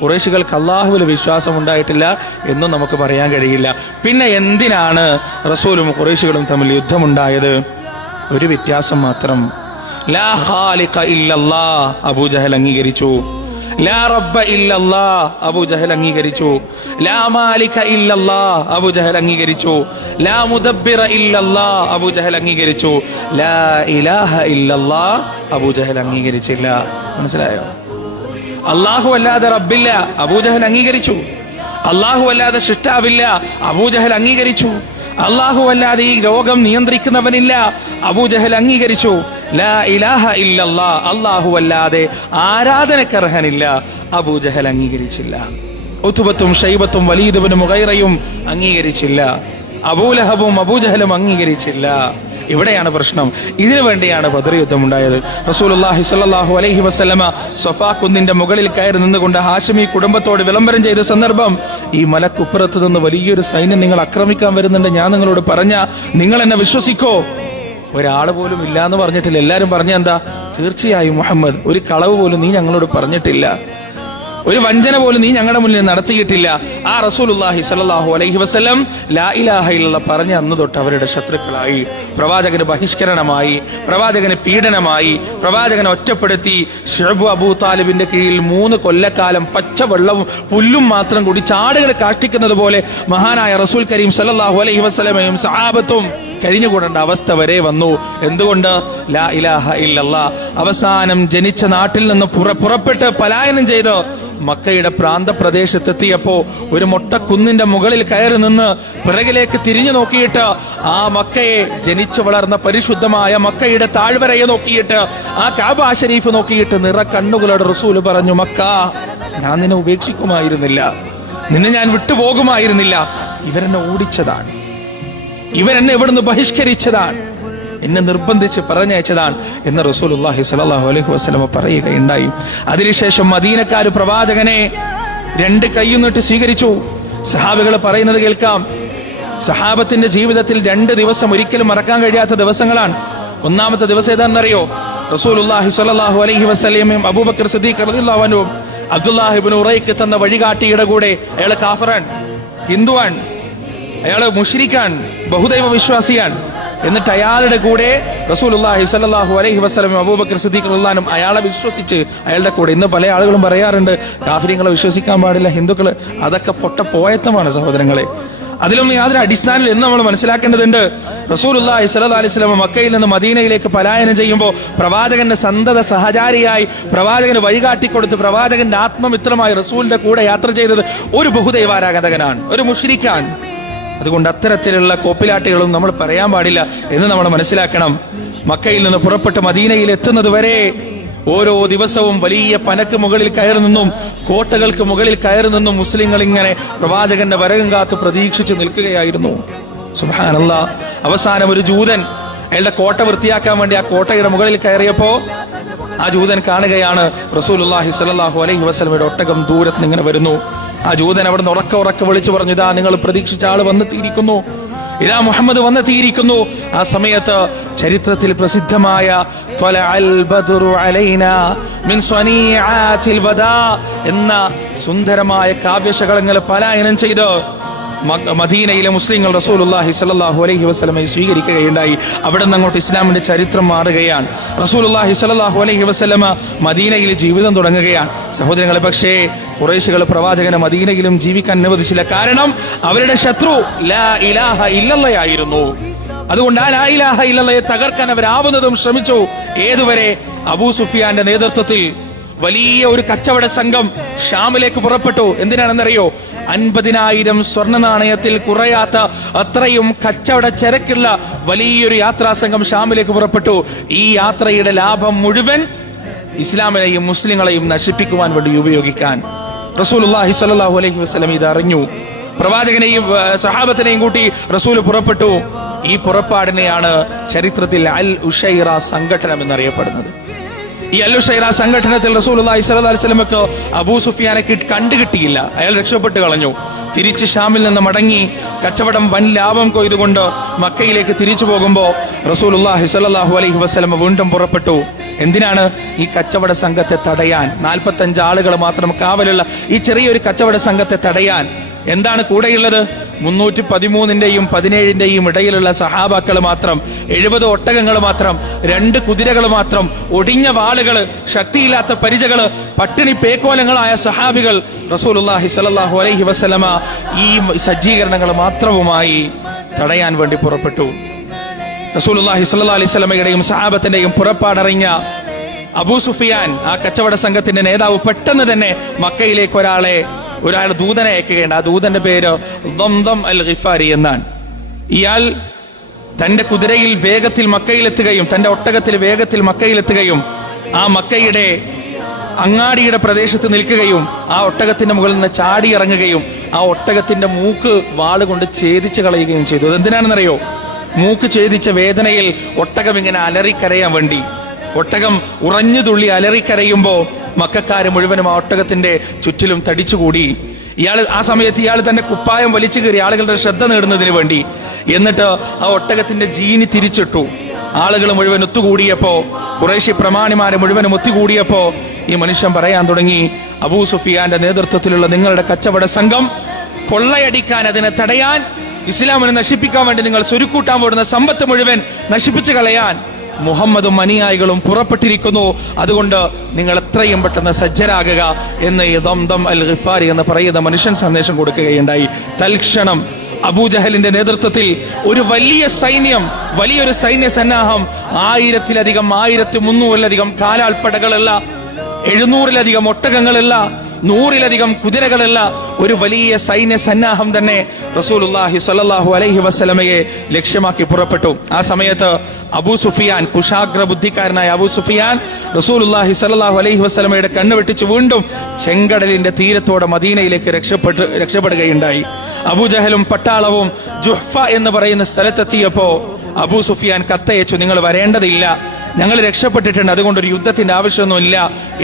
ഖുറൈശികൾക്ക് അള്ളാഹുവിൽ വിശ്വാസം ഉണ്ടായിട്ടില്ല എന്നും നമുക്ക് പറയാൻ കഴിയില്ല. പിന്നെ എന്തിനാണ് റസൂലും ഖുറൈശികളും തമ്മിൽ യുദ്ധമുണ്ടായത്? ഒരു വ്യത്യാസം മാത്രം. ലാ ഖാലിഖ ഇല്ലല്ലാഹ് അബൂജഹൽ അംഗീകരിച്ചു. ലാ റബ്ബ ഇല്ലല്ലാഹ് അബൂജഹൽ അംഗീകരിച്ചു. ലാ മാലിക ഇല്ലല്ലാഹ് അബൂജഹൽ അംഗീകരിച്ചു. ലാ മുദബ്ബിറ ഇല്ലല്ലാഹ് അബൂജഹൽ അംഗീകരിച്ചു. ലാ ഇലാഹ ഇല്ലല്ലാഹ് അബൂജഹൽ അംഗീകരിച്ചില്ല. മനസ്സിലായോ? അല്ലാഹു അല്ലാതെ റബ്ബില്ല, അബൂജഹൽ അംഗീകരിച്ചു. അല്ലാഹു അല്ലാതെ സൃഷ്ടാവില്ല, അബൂജഹൽ അംഗീകരിച്ചു. അല്ലാഹു അല്ലാതെ ഈ ലോകം നിയന്ത്രിക്കുന്നവനില്ല, അബൂജഹൽ അംഗീകരിച്ചു. ലാ ഇലാഹ ഇല്ലല്ലാഹ് അല്ലാഹു അല്ലാതെ ആരാധനക്കർഹനില്ല, അബൂജഹൽ അംഗീകരിച്ചില്ല. ഉത്ബത്തും ഷൈബത്തും വലീദ് ഇബ്നു മുഗൈറയും അംഗീകരിച്ചില്ല. അബൂലഹബും അബൂജഹലും അംഗീകരിച്ചില്ല. ഇവിടെയാണ് പ്രശ്നം. ഇതിനു വേണ്ടിയാണ് ബദർ യുദ്ധം ഉണ്ടായത്. റസൂലുള്ളാഹി സ്വല്ലല്ലാഹു അലൈഹി വസല്ലമ സ്വഫാ കുന്നിന്റെ മുകളിൽ കയറി നിന്നുകൊണ്ട് ഹാഷിമി കുടുംബത്തോട് വിളംബരം ചെയ്ത സന്ദർഭം, ഈ മലക്കുപ്പുറത്ത് നിന്ന് വലിയൊരു സൈന്യം നിങ്ങൾ ആക്രമിക്കാൻ വരുന്നുണ്ട്, ഞാൻ നിങ്ങളോട് പറഞ്ഞ നിങ്ങൾ എന്നെ വിശ്വസിക്കോ? ഒരാൾ പോലും ഇല്ല എന്ന് പറഞ്ഞിട്ടില്ല. എല്ലാരും പറഞ്ഞ എന്താ? തീർച്ചയായും മുഹമ്മദ്, ഒരു കളവ് പോലും നീ ഞങ്ങളോട് പറഞ്ഞിട്ടില്ല, ഒരു വഞ്ചന പോലും നീ ഞങ്ങളുടെ മുന്നിൽ നടത്തിയിട്ടില്ല. ആ റസൂലുള്ളാഹി സ്വല്ലല്ലാഹു അലൈഹി വസല്ലം ലാ ഇലാഹ ഇല്ലല്ലാഹ് പറഞ്ഞ അന്ന് തൊട്ട് അവരുടെ ശത്രുക്കളായി, പ്രവാചകന് ബഹിഷ്കരണമായി, പ്രവാചകന് പീഡനമായി, പ്രവാചകനെ ഒറ്റപ്പെടുത്തി. ശുഅബ് അബൂ താലിബിന്റെ കീഴിൽ 3 കൊല്ലക്കാലം പച്ചവെള്ളവും പുല്ലും മാത്രം കൂടി ചാടുകൾ കാഷ്ടിക്കുന്നത് പോലെ മഹാനായ റസൂൽ കരീം സ്വല്ലല്ലാഹു അലൈഹി വസല്ലമയും സഹാബത്തും കഴിഞ്ഞുകൂടേണ്ട അവസ്ഥ വരെ വന്നു. എന്തുകൊണ്ട്? ലാ ഇലാഹ ഇല്ലല്ലാഹ്. അവസാനം ജനിച്ച നാട്ടിൽ നിന്ന് പുറപ്പെട്ട് പലായനം ചെയ്ത് മക്കയുടെ പ്രാന്തപ്രദേശത്തെത്തിയപ്പോ ഒരു മൊട്ടക്കുന്നിന്റെ മുകളിൽ കയറി നിന്ന് പിറകിലേക്ക് തിരിഞ്ഞു നോക്കിയിട്ട് ആ മക്കയെ, ജനിച്ചു വളർന്ന പരിശുദ്ധമായ മക്കയുടെ താഴ്വരയെ നോക്കിയിട്ട്, ആ കഅബ ശരീഫ് നോക്കിയിട്ട് നിറ കണ്ണുകളോട് റസൂല് പറഞ്ഞു, മക്ക, ഞാൻ നിന്നെ ഉപേക്ഷിക്കുമായിരുന്നില്ല, നിന്നെ ഞാൻ വിട്ടുപോകുമായിരുന്നില്ല. ഇവരെന്നെ ഓടിച്ചതാണ്, ഇവരെന്നെ ഇവിടുന്ന് ബഹിഷ്കരിച്ചതാണ്, എന്നെ നിർബന്ധിച്ച് പറഞ്ഞയച്ചതാണ് എന്ന് റസൂലുള്ളാഹി സ്വല്ലല്ലാഹു അലൈഹി വസല്ലം പറയുകയുണ്ടായി. അതിനുശേഷം മദീനക്കാര് പ്രവാചകനെ 2 കൈയും നീട്ടി സ്വീകരിച്ചു. സഹാബികൾ പറയുന്നത് കേൾക്കാം. സഹാബത്തിന്റെ ജീവിതത്തിൽ 2 ദിവസം ഒരിക്കലും മറക്കാൻ കഴിയാത്ത ദിവസങ്ങളാണ്. ഒന്നാമത്തെ ദിവസം ഏതാണെന്നറിയോ? റസൂലുള്ളാഹി സ്വല്ലല്ലാഹു അലൈഹി വസല്ലമയും അബൂബക്കർ സിദ്ദീഖ് റളിയല്ലാഹു അൻഹു അബ്ദുല്ലാഹി ഇബ്നു ഉറൈഖ് തന്ന വഴികാട്ടിയുടെ കൂടെ, അയാൾ കാഫിറാൻ, ഹിന്ദുവാൻ, അയാള് മുശ്രിക്കാൻ, ബഹുദൈവ വിശ്വാസിയാണ്. എന്നിട്ട് അയാളുടെ കൂടെ റസൂലുള്ളാഹി സ്വല്ലല്ലാഹു അലൈഹി വസല്ലം അബൂബക്കർ സിദ്ദീഖ് റളിയല്ലാഹു അൻഹു അയാളെ വിശ്വസിച്ച് അയാളുടെ കൂടെ. ഇന്ന് പല ആളുകളും പറയാറുണ്ട് കാഫിര്യങ്ങളെ വിശ്വസിക്കാൻ പാടില്ല, ഹിന്ദുക്കള്. അതൊക്കെ പൊട്ട പോയത്തമാണ് സഹോദരങ്ങളെ. അതിലൊന്നും യാതൊരു അടിസ്ഥാനം എന്ന് നമ്മൾ മനസ്സിലാക്കേണ്ടതുണ്ട്. റസൂലുള്ളാഹി സ്വല്ലല്ലാഹു അലൈഹി വസല്ലം മക്കയിൽ നിന്ന് മദീനയിലേക്ക് പലായനം ചെയ്യുമ്പോൾ പ്രവാചകന്റെ സന്തത സഹചാരിയായി, പ്രവാചകന് വഴികാട്ടിക്കൊടുത്ത്, പ്രവാചകന്റെ ആത്മമിത്രമായി റസൂലിന്റെ കൂടെ യാത്ര ചെയ്തത് ഒരു ബഹുദൈവാരാധകനാണ്, ഒരു മുശ്രിക്കാൻ. അതുകൊണ്ട് അത്തരത്തിലുള്ള കോപ്പിലാട്ടികളും നമ്മൾ പറയാൻ പാടില്ല എന്ന് നമ്മൾ മനസ്സിലാക്കണം. മക്കയിൽ നിന്ന് പുറപ്പെട്ട് മദീനയിൽ എത്തുന്നത് വരെ ഓരോ ദിവസവും വലിയ പനക്ക് മുകളിൽ കയറി നിന്നും, കോട്ടകൾക്ക് മുകളിൽ കയറി നിന്നും മുസ്ലിങ്ങൾ ഇങ്ങനെ പ്രവാചകന്റെ വരകം കാത്ത് പ്രതീക്ഷിച്ചു നിൽക്കുകയായിരുന്നു. സുബ്ഹാനല്ലാഹ്. അവസാനം ഒരു ജൂതൻ അയാളുടെ കോട്ട വൃത്തിയാക്കാൻ വേണ്ടി ആ കോട്ടയുടെ മുകളിൽ കയറിയപ്പോ ആ ജൂതൻ കാണുകയാണ് റസൂലുള്ളാഹി സ്വല്ലല്ലാഹു അലൈഹി വസല്ലമയുടെ ഒട്ടകം ദൂരത്ത് ഇങ്ങനെ വരുന്നു. ആ ജൂതൻ അവിടെ നിന്ന് ഉറക്കെ വിളിച്ചു പറഞ്ഞു, ഇതാ നിങ്ങൾ പ്രതീക്ഷിച്ച ആള് വന്നെത്തിയിരിക്കുന്നു, ഇതാ മുഹമ്മദ് വന്നെത്തിയിരിക്കുന്നു. ആ സമയത്ത് ചരിത്രത്തിൽ പ്രസിദ്ധമായ എന്ന സുന്ദരമായ കാവ്യശകലങ്ങൾ പലായനം ചെയ്ത് മദീനയിലെ മുസ്ലിങ്ങൾ റസൂലുള്ളാഹി സ്വല്ലല്ലാഹു അലൈഹി വസല്ലമയെ സ്വീകരിക്കുകയുണ്ടായി. അവിടെ നിന്ന് അങ്ങോട്ട് ഇസ്ലാമിന്റെ ചരിത്രം മാറുകയാണ്. റസൂലുള്ളാഹി സ്വല്ലല്ലാഹു അലൈഹി വസല്ലമ മദീനയിൽ ജീവിതം തുടങ്ങുകയാണ്. സഹോദരങ്ങളെ, പക്ഷേ ഖുറൈശികൾ പ്രവാചകനെ മദീനയിലും ജീവിക്കാൻ അനുവദിച്ചില്ല. കാരണം അവരുടെ ശത്രു ലാ ഇലാഹ ഇല്ലല്ലാഹ് ആയിരുന്നു. അതുകൊണ്ട് ആ ലാ ഇലാഹ ഇല്ലല്ലാഹയെ തകർക്കാൻ അവരാവുന്നതും ശ്രമിച്ചു. ഏതുവരെ? അബൂ സുഫിയാന്റെ നേതൃത്വത്തിൽ വലിയ ഒരു കച്ചവട സംഘം ഷാമിലേക്ക് പുറപ്പെട്ടു. എന്തിനാണെന്നറിയോ? 50,000 സ്വർണ്ണ നാണയത്തിൽ കുറയാത്ത അത്രയും കച്ചവട ചരക്കുള്ള വലിയൊരു യാത്രാ സംഘം ഷാമിലേക്ക് പുറപ്പെട്ടു. ഈ യാത്രയുടെ ലാഭം മുഴുവൻ ഇസ്ലാമിനെയും മുസ്ലിങ്ങളെയും നശിപ്പിക്കുവാൻ വേണ്ടി ഉപയോഗിക്കാൻ. റസൂലുള്ളാഹി സ്വല്ലല്ലാഹു അലൈഹി വസല്ലം ഇത് അറിഞ്ഞു. പ്രവാചകനെയും സഹാബത്തിനെയും കൂട്ടി റസൂൽ പുറപ്പെട്ടു. ഈ പുറപ്പാടിനെയാണ് ചരിത്രത്തിൽ അൽ ഉഷൈറ സംഘടനം എന്നറിയപ്പെടുന്നത്. ഈ അൽ ഉഷൈറ സംഘടനത്തിൽ റസൂലുള്ളാഹി സ്വല്ലല്ലാഹു അലൈഹി വസല്ലമക്ക് അബൂ സുഫിയാനെ കണ്ടുകിട്ടിയില്ല. അയാൾ രക്ഷപ്പെട്ടു കളഞ്ഞു. തിരിച്ച് ഷാമിൽ നിന്ന് മടങ്ങി കച്ചവടം വൻ ലാഭം കൊയ്തുകൊണ്ട് മക്കയിലേക്ക് തിരിച്ചു പോകുമ്പോൾ റസൂലുള്ളാഹി സ്വല്ലല്ലാഹു അലൈഹി വസല്ലം വീണ്ടും പുറപ്പെട്ടു. എന്തിനാണ്? ഈ കച്ചവട സംഘത്തെ തടയാൻ. 45 ആളുകൾ മാത്രം കാവലുള്ള ഈ ചെറിയൊരു കച്ചവട സംഘത്തെ തടയാൻ. എന്താണ് കൂടെയുള്ളത്? 313ന്റെയും 17ന്റെയും ഇടയിലുള്ള സഹാബാക്കൾ മാത്രം, 70 ഒട്ടകങ്ങൾ മാത്രം, 2 കുതിരകൾ മാത്രം, ഒടിഞ്ഞ വാളുകള്, ശക്തിയില്ലാത്ത പരിചകള്, പട്ടിണി പേക്കോലങ്ങളായ സഹാബികൾ. റസൂലുള്ളാഹി സ്വല്ലല്ലാഹു അലൈഹി വസല്ലമ ഈ സജ്ജീകരണങ്ങൾ മാത്രവുമായി തടയാൻ വേണ്ടി പുറപ്പെട്ടു. റസൂലുള്ളാഹി സ്വല്ലല്ലാഹു അലൈഹി വസല്ലമയുടെയും സഹാബത്തിന്റെയും പുറപ്പാടറിഞ്ഞ അബൂ സുഫിയാൻ, ആ കച്ചവട സംഘത്തിന്റെ നേതാവ്, പെട്ടെന്ന് തന്നെ മക്കയിലേക്ക് ഒരാൾ ദൂതനെ അയക്കുകയാണ്. ആ ദൂതന്റെ പേര് ദംദം അൽ ഗിഫാരി എന്നാണ്. ഇയാൾ തന്റെ കുതിരയിൽ വേഗത്തിൽ മക്കയിലെത്തുകയും തന്റെ ഒട്ടകത്തിൽ വേഗത്തിൽ മക്കയിലെത്തുകയും ആ മക്കയുടെ അങ്ങാടിയുടെ പ്രദേശത്ത് നിൽക്കുകയും ആ ഒട്ടകത്തിന്റെ മുകളിൽ നിന്ന് ചാടി ഇറങ്ങുകയും ആ ഒട്ടകത്തിന്റെ മൂക്ക് വാളുകൊണ്ട് ഛേദിച്ച് കളയുകയും ചെയ്തു. അതെന്തിനാണെന്നറിയോ? മൂക്ക് ഛേദിച്ച വേദനയിൽ ഒട്ടകം ഇങ്ങനെ അലറിക്കരയാൻ വേണ്ടി. ഒട്ടകം ഉറഞ്ഞു തുള്ളി അലറിക്കരയുമ്പോ മക്കക്കാര് മുഴുവനും ആ ഒട്ടകത്തിന്റെ ചുറ്റിലും തടിച്ചുകൂടി. ആ സമയത്ത് ഇയാൾ തന്റെ കുപ്പായം വലിച്ചു കയറി ആളുകളുടെ ശ്രദ്ധ നേടുന്നതിന് വേണ്ടി. എന്നിട്ട് ആ ഒട്ടകത്തിന്റെ ജീനി തിരിച്ചിട്ടു. ആളുകൾ മുഴുവൻ ഒത്തുകൂടിയപ്പോ, ഖുറൈശി പ്രമാണിമാരെ മുഴുവനും ഒത്തുകൂടിയപ്പോ ഈ മനുഷ്യൻ പറയാൻ തുടങ്ങി, അബൂ സുഫിയാന്റെ നേതൃത്വത്തിലുള്ള നിങ്ങളുടെ കച്ചവട സംഘം കൊള്ളയടിക്കാൻ, അതിനെ തടയാൻ, ഇസ്ലാമിനെ നശിപ്പിക്കാൻ വേണ്ടി നിങ്ങൾ സ്വരുക്കൂട്ടാൻ പോകുന്ന സമ്പത്ത് മുഴുവൻ നശിപ്പിച്ചു കളയാൻ മുഹമ്മദും അനുയായികളും പുറപ്പെട്ടിരിക്കുന്നു. അതുകൊണ്ട് നിങ്ങൾ എത്രയും പെട്ടെന്ന് സജ്ജരാകുക എന്ന് ദംദം അൽ ഗിഫാരി എന്ന് പറയുന്ന മനുഷ്യൻ സന്ദേശം കൊടുക്കുകയുണ്ടായി. തൽക്ഷണം അബൂജഹലിന്റെ നേതൃത്വത്തിൽ ഒരു വലിയൊരു സൈന്യ സന്നാഹം, 1000-ലധികം 1300-ലധികം കാലാൾപ്പടകളല്ല, 700-ലധികം ഒട്ടകങ്ങളല്ല, 100-ലധികം കുതിരകളല്ല, ഒരു വലിയ സൈന്യ സന്നാഹം തന്നെ റസൂലുള്ളാഹി സ്വല്ലല്ലാഹു അലൈഹി വസല്ലമയെ ലക്ഷ്യമാക്കി പുറപ്പെട്ടു. ആ സമയത്ത് അബൂ സുഫിയാൻ, കുശാഗ്ര ബുദ്ധിക്കാരനായ അബൂ സുഫിയാൻ റസൂലുള്ളാഹി സ്വല്ലല്ലാഹു അലൈഹി വസല്ലമയുടെ കണ്ണ് വെട്ടിച്ച് വീണ്ടും ചെങ്കടലിന്റെ തീരത്തോടെ മദീനയിലേക്ക് രക്ഷപ്പെടുകയുണ്ടായി. അബൂജഹലും പട്ടാളവും ജുഹ്ഫ എന്ന് പറയുന്ന സ്ഥലത്തെത്തിയപ്പോ അബൂ സുഫിയാൻ കത്തയച്ചു, നിങ്ങൾ വരേണ്ടതില്ല, ഞങ്ങൾ രക്ഷപ്പെട്ടിട്ടുണ്ട്, അതുകൊണ്ടൊരു യുദ്ധത്തിന്റെ ആവശ്യമൊന്നുമില്ല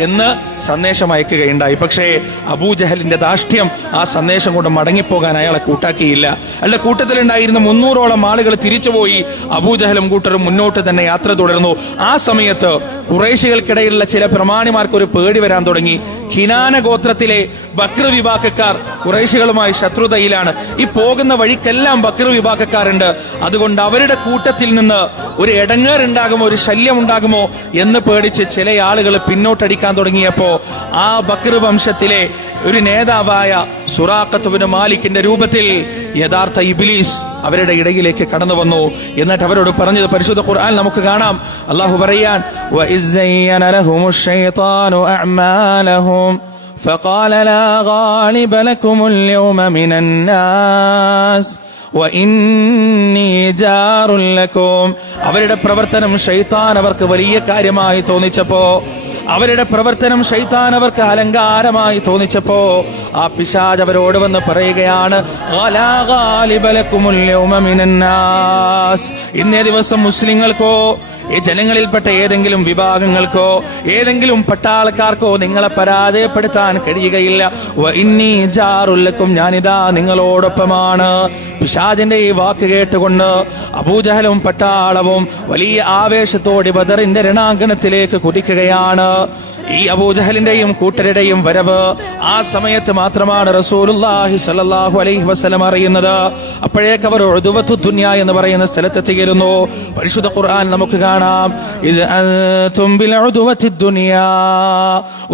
എന്ന് സന്ദേശം അയക്കുകയുണ്ടായി. പക്ഷേ അബൂജഹലിന്റെ ധാർഷ്ട്യം ആ സന്ദേശം കൊണ്ട് മടങ്ങിപ്പോകാൻ അയാളെ കൂട്ടാക്കിയില്ല. അയാളുടെ കൂട്ടത്തിലുണ്ടായിരുന്ന 300ഓളം ആളുകൾ തിരിച്ചുപോയി. അബൂജഹലും കൂട്ടരും മുന്നോട്ട് തന്നെ യാത്ര തുടർന്നു. ആ സമയത്ത് ഖുറൈശികൾക്കിടയിലുള്ള ചില പ്രമാണിമാർക്ക് ഒരു പേടി വരാൻ തുടങ്ങി. ഖിനാന ഗോത്രത്തിലെ ബക്ർ വിഭാഗക്കാർ ഖുറൈശികളുമായി ശത്രുതയിലാണ്. ഈ പോകുന്ന വഴിക്കെല്ലാം ബക്ർ വിഭാഗക്കാരുണ്ട്. അതുകൊണ്ട് അവരുടെ കൂട്ടത്തിൽ നിന്ന് ഒരു ഇടങ്ങേറുണ്ടാകുമോ, ഒരു ശല്യം ഉണ്ടാകുമോ എന്ന് പേടിച്ച് ചില ആളുകൾ പിന്നോട്ടടിക്കാൻ തുടങ്ങിയപ്പോ ആ ബക്ർ വംശത്തിലെ ഒരു നേതാവായ സുറാഖത്ത് ഇബ്നു മാലിക്കിന്റെ രൂപത്തിൽ യഥാർത്ഥ ഇബ്ലീസ് അവരുടെ ഇടയിലേക്ക് കടന്നു വന്നു. എന്നിട്ട് അവരോട് പറഞ്ഞത് പരിശുദ്ധ ഖുർആൻ നമുക്ക് കാണാം. അല്ലാഹു പറയാൻ, വഇസ്സയ്യന ലഹുമുശ് ശൈത്താനു അഅമാലഹും ഫഖാല ലാ ഗാലിബ ലകുമുൽ യൗമ മിനൻ നാസ് വഇന്നീ ജാറുൽ ലകും. അവരുടെ പ്രവർത്തനം ശൈത്താൻ അവർക്ക് വലിയ കാര്യമായി തോന്നിച്ചപ്പോ, അവരുടെ പ്രവർത്തനം ശൈത്താൻ അവർക്ക് അലങ്കാരമായി തോന്നിച്ചപ്പോ ആ പിശാച് അവരോട് വന്ന് പറയുകയാണ്, ഇന്നേ ദിവസം മുസ്ലിങ്ങൾക്കോ ഈ ജനങ്ങളിൽപ്പെട്ട ഏതെങ്കിലും വിഭാഗങ്ങൾക്കോ ഏതെങ്കിലും പട്ടാളക്കാർക്കോ നിങ്ങളെ പരാജയപ്പെടുത്താൻ കഴിയുകയില്ല. വഇന്നീ ജാറുൽ ലകും, ഞാനിതാ നിങ്ങളോടൊപ്പമാണ്. പിശാചിന്റെ ഈ വാക്ക് കേട്ടുകൊണ്ട് അബൂജഹലും പട്ടാളവും വലിയ ആവേശത്തോടെ ബദറിന്റെ രണാങ്കണത്തിലേക്ക് കുതിക്കുകയാണ്. ഈ അബൂജഹലിന്റെയും കൂട്ടരുടെയും വരവ് ആ സമയത്ത് മാത്രമാണ് റസൂലുള്ളാഹി സ്വല്ലല്ലാഹു അലൈഹി വസല്ലം അറിയുന്നത്. അപ്പോഴേക്ക് അവർ ഉദ്വത്തു ദുനിയ എന്ന് പറയുന്ന സ്ഥലത്തെത്തിയിരുന്നു. പരിശുദ്ധ ഖുർആൻ നമുക്ക് കാണാം, ഇദ് അൻതും ബിൽ ഉദ്വത്തി ദുനിയ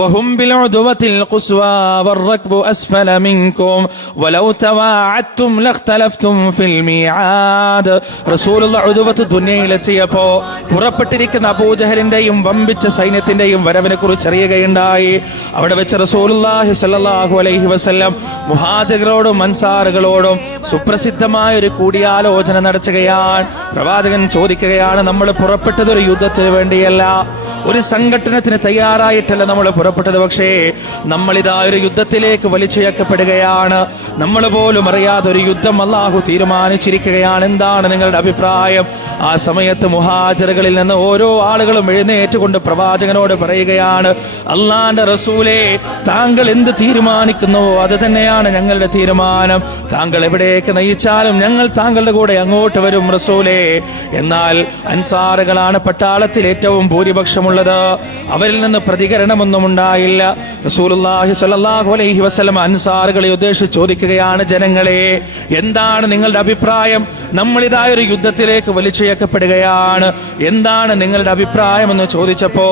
വഹും ബിൽ ഉദ്വത്തിൽ ഖുസ്വാ വറക്ബു അസ്ഫല മിൻകും വലൗ തവാഅത്തും ലഖ്തലഫ്തും ഫിൽ മീആദ്. റസൂലുള്ളാഹി ഉദ്വത്തു ദുനിയയിലെത്തിയപ്പോ പുറപ്പെട്ടിരിക്കുന്ന അബൂജഹലിന്റെയും വമ്പിച്ച സൈന്യത്തിന്റെയും വരവിനെ കുറിച്ച് അറിയുകയുണ്ടായി. അവിടെ വെച്ച് റസൂലുള്ളാഹി സ്വല്ലല്ലാഹു അലൈഹി വസല്ലം മുഹാജിറുകളോടും അൻസാറുകളോടും സുപ്രസിദ്ധമായ ഒരു കൂടിയാലോചന നടത്തുകയാണ്. പ്രവാചകൻ ചോദിക്കുകയാണ്, നമ്മൾ പുറപ്പെട്ടത് ഒരു യുദ്ധത്തിന് വേണ്ടിയല്ല, ഒരു സംഘടനത്തിന് തയ്യാറായിട്ടല്ല നമ്മൾ പുറപ്പെട്ടത്. പക്ഷേ നമ്മളിതാ ഒരു യുദ്ധത്തിലേക്ക് വലിച്ചയക്കപ്പെടുകയാണ്. നമ്മൾ പോലും അറിയാതെ ഒരു യുദ്ധം അല്ലാഹു തീരുമാനിച്ചിരിക്കുകയാണ്. എന്താണ് നിങ്ങളുടെ അഭിപ്രായം? ആ സമയത്ത് മുഹാജിറുകളിൽ നിന്ന് ഓരോ ആളുകളും എഴുന്നേറ്റുകൊണ്ട് പ്രവാചകനോട് പറയുകയാണ്, അല്ലാഹുവിന്റെ റസൂലേ, താങ്കൾ എന്ത് തീരുമാനിക്കുന്നുവോ അത് തന്നെയാണ് ഞങ്ങളുടെ തീരുമാനം. താങ്കൾ എവിടേക്ക് നയിച്ചാലും ഞങ്ങൾ താങ്കളുടെ കൂടെ അങ്ങോട്ട് വരും റസൂലേ. എന്നാൽ അൻസാറുകളാണ് പട്ടാളത്തിൽ ഏറ്റവും ഭൂരിപക്ഷമുള്ളത്. അവരിൽ നിന്ന് പ്രതികരണമൊന്നും ഉണ്ടായില്ല. റസൂലുള്ളാഹി സ്വല്ലല്ലാഹു അലൈഹി വസല്ലം അൻസാറുകളെ ഉദ്ദേശിച്ച് ചോദിക്കുകയാണ്, ജനങ്ങളെ, എന്താണ് നിങ്ങളുടെ അഭിപ്രായം? നമ്മളിതായ ഒരു യുദ്ധത്തിലേക്ക് വലിച്ചയക്കപ്പെടുകയാണ്, എന്താണ് നിങ്ങളുടെ അഭിപ്രായം എന്ന് ചോദിച്ചപ്പോ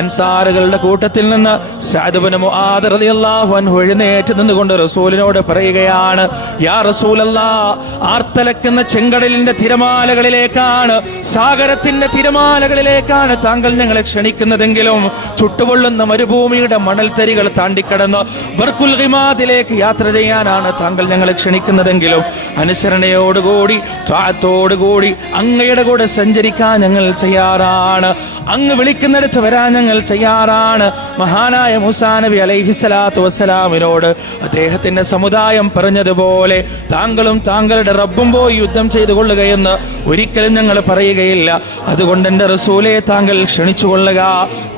അൻസാറുകളുടെ കൂട്ടത്തിൽ നിന്ന് സഅദ് ഇബ്നു മുആദ് റളിയല്ലാഹു അൻഹു എഴുന്നേറ്റ് നിന്നുകൊണ്ട് റസൂലിനോട് പറയുകയാണ്, യാ റസൂലല്ലാഹ്, ആർത്തലക്കുന്ന ചെങ്കടലിന്റെ തിരമാലകളിലേക്കാണ്, സാഗരത്തിന്റെ തിരമാലകളിലേക്കാണ് താങ്കൾ ഞങ്ങളെ ക്ഷണിക്കുന്നതെങ്കിലും ചുട്ടുപൊള്ളുന്ന മരുഭൂമിയുടെ മണൽത്തരികൾ താണ്ടിക്കടന്ന് ബർക്കുൽ ഗിമാദിലേക്ക് യാത്ര ചെയ്യാനാണ് താങ്കൾ ഞങ്ങളെ ക്ഷണിക്കുന്നതെങ്കിലും അനുസരണയോടുകൂടി ത്വാഅത്തോടുകൂടി അങ്ങയുടെ കൂടെ സഞ്ചരിക്കാൻ ഞങ്ങൾ തയ്യാറാണ്. അങ്ങ് വിളിക്കുന്നിടത്ത് വരാൻ ഞങ്ങൾ തയ്യാറാണ്. മഹാനായ മൂസാ നബി അലൈഹിസ്സലാത്തു വസ്സലാമിനോട് അദ്ദേഹത്തിന്റെ സമുദായം പറഞ്ഞതുപോലെ താങ്കളും താങ്കളുടെ റബ്ബും പോയി യുദ്ധം ചെയ്തു കൊള്ളുകയെന്ന് ഒരിക്കലും ഞങ്ങൾ പറയുകയില്ല. അതുകൊണ്ട് എന്റെ റസൂലെ, താങ്കൾ ക്ഷണിച്ചുകൊള്ളുക,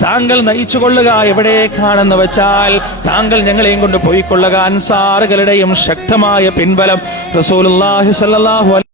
താങ്കൾ നയിച്ചുകൊള്ളുക. എവിടേക്കാണെന്ന് വെച്ചാൽ താങ്കൾ ഞങ്ങളെയും കൊണ്ട് പോയിക്കൊള്ളുക. അൻസാറുകളുടെയും ശക്തമായ പിൻബലം റസൂലുള്ളാഹി സ്വല്ലല്ലാഹു